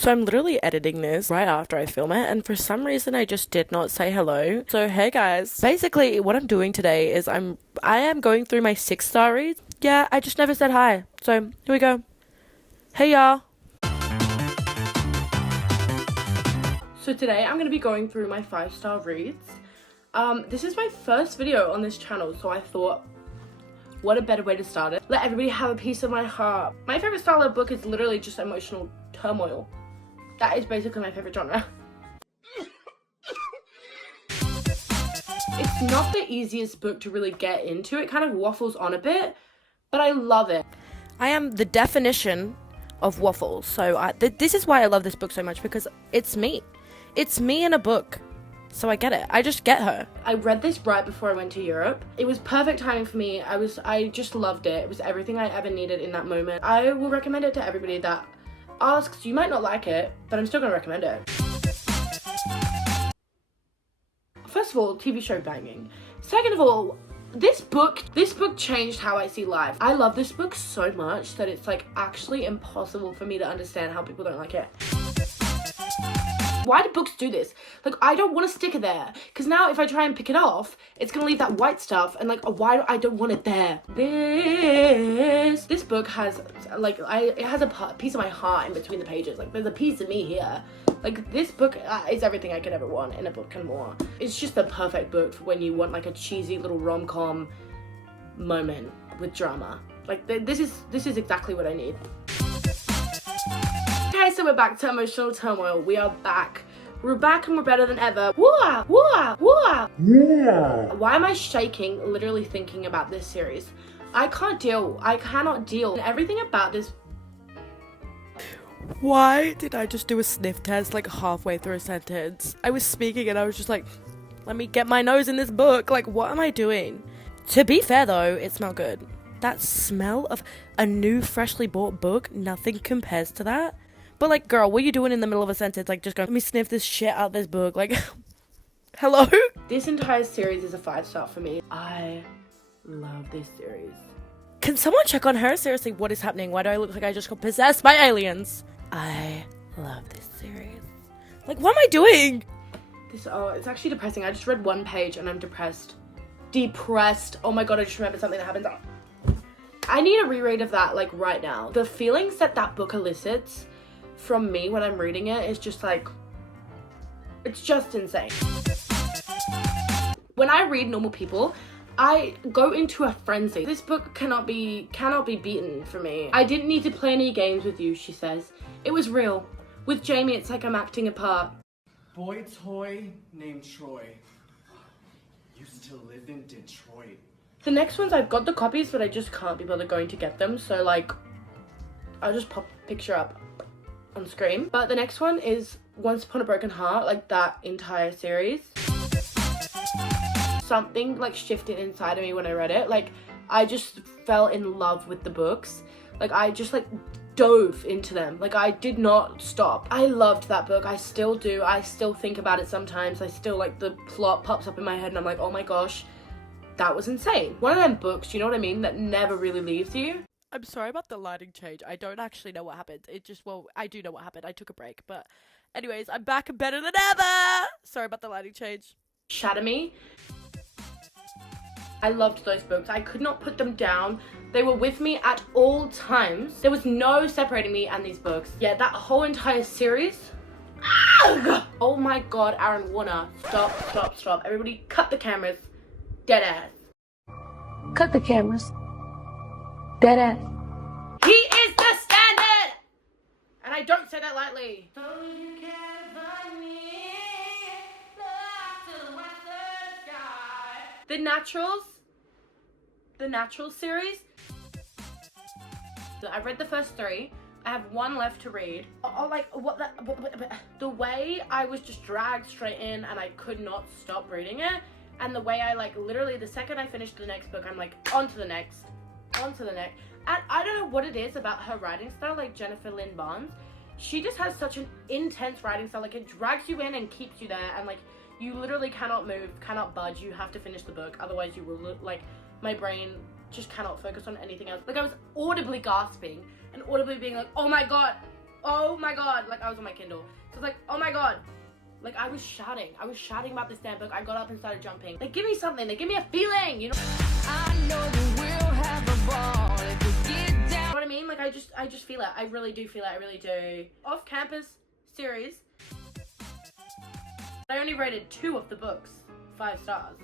So I'm literally editing this right after I film it, and for some reason I just did not say hello. So hey guys. Basically what I'm doing today is I am going through my 6-star reads. Yeah, I just never said hi. So here we go. Hey y'all. So today I'm gonna be going through my 5-star reads. This is my first video on this channel, so I thought, what a better way to start it. Let everybody have a piece of my heart. My favorite style of book is literally just emotional turmoil. That is basically my favorite genre. It's not the easiest book to really get into. It kind of waffles on a bit, but I love it. I am the definition of waffles. So this is why I love this book so much, because it's me. It's me in a book. So I get it. I just get her. I read this right before I went to Europe. It was perfect timing for me. I just loved it. It was everything I ever needed in that moment. I will recommend it to everybody that asks. You might not like it, but I'm still gonna recommend it. First of all, TV show banging. Second of all, this book changed how I see life. I love this book so much that it's like actually impossible for me to understand how people don't like it. Why do books do this? Like, I don't want to stick it there, because now if I try and pick it off, it's gonna leave that white stuff, and like, why do I don't want it there? This book has like, it has a piece of my heart in between the pages. Like, there's a piece of me here. Like, this book is everything I could ever want in a book and more. It's just the perfect book for when you want like a cheesy little rom-com moment with drama. Like, this is exactly what I need. Okay, so we're back to emotional turmoil. We are back. We're back and we're better than ever. Woo! Woo! Woo! Yeah. Why am I shaking literally thinking about this series? I cannot deal. Everything about this. Why did I just do a sniff test like halfway through a sentence? I was speaking and I was just like, let me get my nose in this book. Like, what am I doing? To be fair though, it smelled good. That smell of a new freshly bought book, nothing compares to that. But like, girl, what are you doing in the middle of a sentence? Like, just go, let me sniff this shit out this book. Like, hello? This entire series is a 5-star for me. I love this series. Can someone check on her? Seriously, what is happening? Why do I look like I just got possessed by aliens? I love this series. Like, what am I doing? It's actually depressing. I just read one page and I'm depressed. Depressed. Oh my god, I just remembered something that happened. I need a reread of that, like, right now. The feelings that book elicits from me when I'm reading it is just like, it's just insane. When I read Normal People, I go into a frenzy. This book cannot be beaten for me. I didn't need to play any games with you, she says. It was real. With Jamie, it's like I'm acting a part. Boy toy named Troy used to live in Detroit. The next ones, I've got the copies, but I just can't be bothered going to get them. So like, I'll just pop a picture up on screen. But the next one is Once Upon a Broken Heart, like that entire series. Something like shifted inside of me when I read it. Like, I just fell in love with the books. Like, I just like dove into them. Like, I did not stop. I loved that book. I still do. I still think about it sometimes. I still like, the plot pops up in my head and I'm like, oh my gosh, that was insane. One of them books, you know what I mean, that never really leaves you. I'm sorry about the lighting change. I don't actually know what happened. I do know what happened. I took a break. But anyways, I'm back and better than ever. Sorry about the lighting change. Shatter Me. I loved those books. I could not put them down. They were with me at all times. There was no separating me and these books. Yeah, that whole entire series. Oh my god, Aaron Warner. Stop. Everybody cut the cameras. Dead ass. Cut the cameras. Dead ass. He is the standard! And I don't say that lightly. The Naturals series. I read the first 3. I have 1 left to read. The way I was just dragged straight in and I could not stop reading it. And the way I like, literally the second I finished the next book, I'm like, on to the next. And I don't know what it is about her writing style, like Jennifer Lynn Barnes. She just has such an intense writing style. Like, it drags you in and keeps you there, and like, you literally cannot move, cannot budge. You have to finish the book, otherwise you will, like, my brain just cannot focus on anything else. Like, I was audibly gasping and audibly being like, oh my god, oh my god, like I was on my Kindle. So I was like, oh my god. Like I was shouting about this damn book. I got up and started jumping. Like give me something, like give me a feeling, you know? I know that we'll have a ball if we get down. You know what I mean? Like I just feel it. I really do feel it. I really do. Off Campus series. I only rated 2 of the books 5 stars.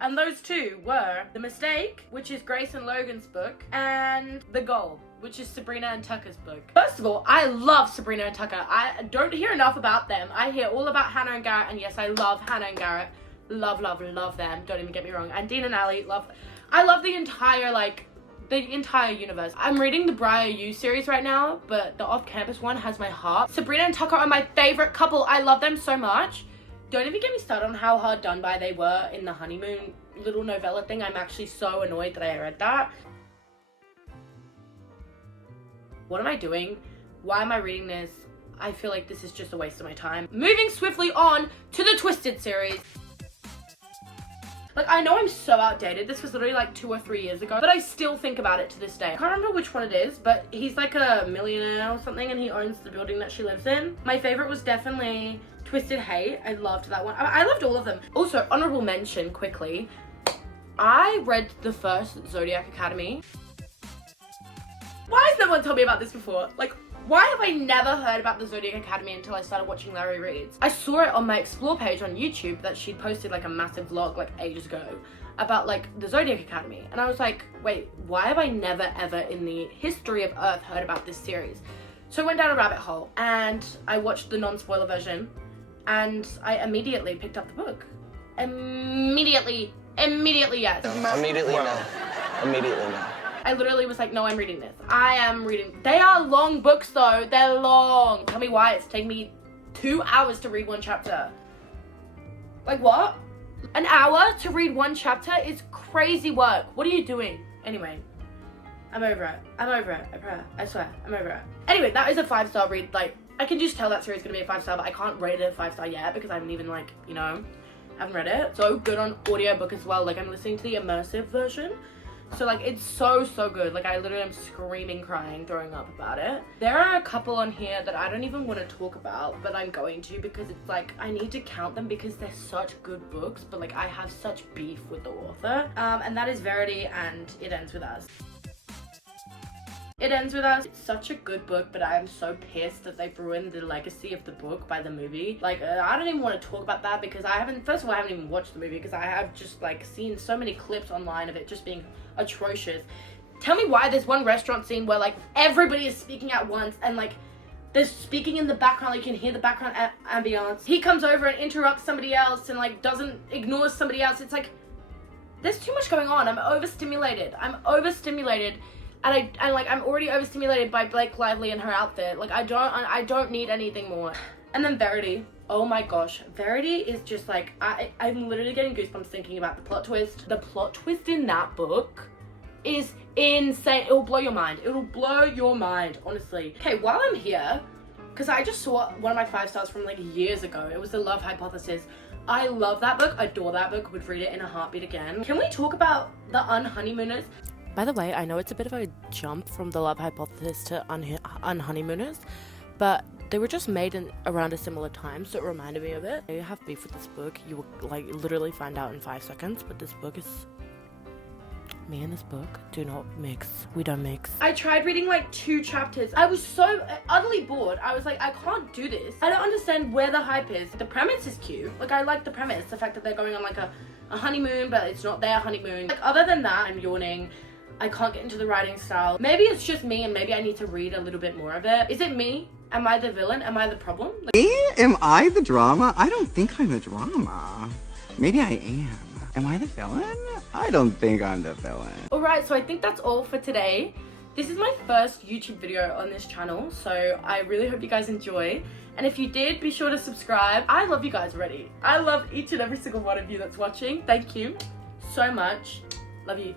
And those 2 were The Mistake, which is Grace and Logan's book, and The Goal, which is Sabrina and Tucker's book. First of all, I love Sabrina and Tucker. I don't hear enough about them. I hear all about Hannah and Garrett, and yes, I love Hannah and Garrett. Love, love, love them. Don't even get me wrong. And Dean and Allie, love. I love the entire, the entire universe. I'm reading the Briar U series right now, but the off-campus one has my heart. Sabrina and Tucker are my favorite couple. I love them so much. Don't even get me started on how hard done by they were in the honeymoon little novella thing. I'm actually so annoyed that I read that. What am I doing? Why am I reading this? I feel like this is just a waste of my time. Moving swiftly on to the Twisted series. Like, I know I'm so outdated. This was literally like 2 or 3 years ago, but I still think about it to this day. I can't remember which one it is, but he's like a millionaire or something and he owns the building that she lives in. My favorite was definitely Twisted Hate. I loved that one. I loved all of them. Also, honorable mention quickly. I read the first Zodiac Academy. Why has no one told me about this before? Like, why have I never heard about the Zodiac Academy until I started watching Larry Reads? I saw it on my Explore page on YouTube that she'd posted like a massive vlog like ages ago about like the Zodiac Academy. And I was like, wait, why have I never ever in the history of Earth heard about this series? So I went down a rabbit hole and I watched the non-spoiler version and I immediately picked up the book. Immediately, yes. Immediately no. Immediately no. I literally was like, no, I'm reading this. I am reading. They are long books though. They're long. Tell me why it's taking me 2 hours to read 1 chapter. Like what? An hour to read 1 chapter is crazy work. What are you doing? Anyway, I'm over it. I swear, I'm over it. Anyway, that is a 5-star read. Like, I can just tell that series is gonna be a 5-star, but I can't rate it a 5-star yet because I haven't even like, you know, haven't read it. So good on audiobook as well. Like I'm listening to the immersive version. So like it's so good. Like I literally am screaming, crying, throwing up about it. There are a couple on here that I don't even want to talk about, but I'm going to because it's like I need to count them because they're such good books, but like I have such beef with the author. And that is Verity and It Ends With Us. It Ends With Us. It's such a good book, but I am so pissed that they've ruined the legacy of the book by the movie. Like, I don't even want to talk about that because first of all, I haven't even watched the movie because I have just like seen so many clips online of it just being atrocious. Tell me why there's one restaurant scene where like everybody is speaking at once and like there's speaking in the background, like you can hear the background ambience. He comes over and interrupts somebody else and like ignores somebody else. It's like, there's too much going on. I'm overstimulated. And I'm already overstimulated by Blake Lively and her outfit. Like I don't need anything more. And then Verity. Oh my gosh. Verity is just like, I'm literally getting goosebumps thinking about the plot twist. The plot twist in that book is insane. It will blow your mind. It will blow your mind, honestly. Okay, while I'm here, because I just saw one of my 5 stars from like years ago. It was The Love Hypothesis. I love that book, adore that book, would read it in a heartbeat again. Can we talk about The Unhoneymooners? By the way, I know it's a bit of a jump from The Love Hypothesis to Unhoneymooners, but they were just made around a similar time, so it reminded me of it. You have beef with this book, you will like literally find out in 5 seconds, but this book is... Me and this book do not mix. We don't mix. I tried reading like 2 chapters. I was so utterly bored. I was like, I can't do this. I don't understand where the hype is. The premise is cute. Like, I like the premise. The fact that they're going on like a honeymoon, but it's not their honeymoon. Like, other than that, I'm yawning. I can't get into the writing style. Maybe it's just me and maybe I need to read a little bit more of it. Is it me? Am I the villain? Am I the problem? Like, Me? Am I the drama? I don't think I'm the drama. Maybe I am. Am I the villain? I don't think I'm the villain. alright, so I think that's all for today. This is my first YouTube video on this channel, so I really hope you guys enjoy. And if you did, be sure to subscribe. I love you guys already. I love each and every single one of you that's watching. Thank you so much. Love you.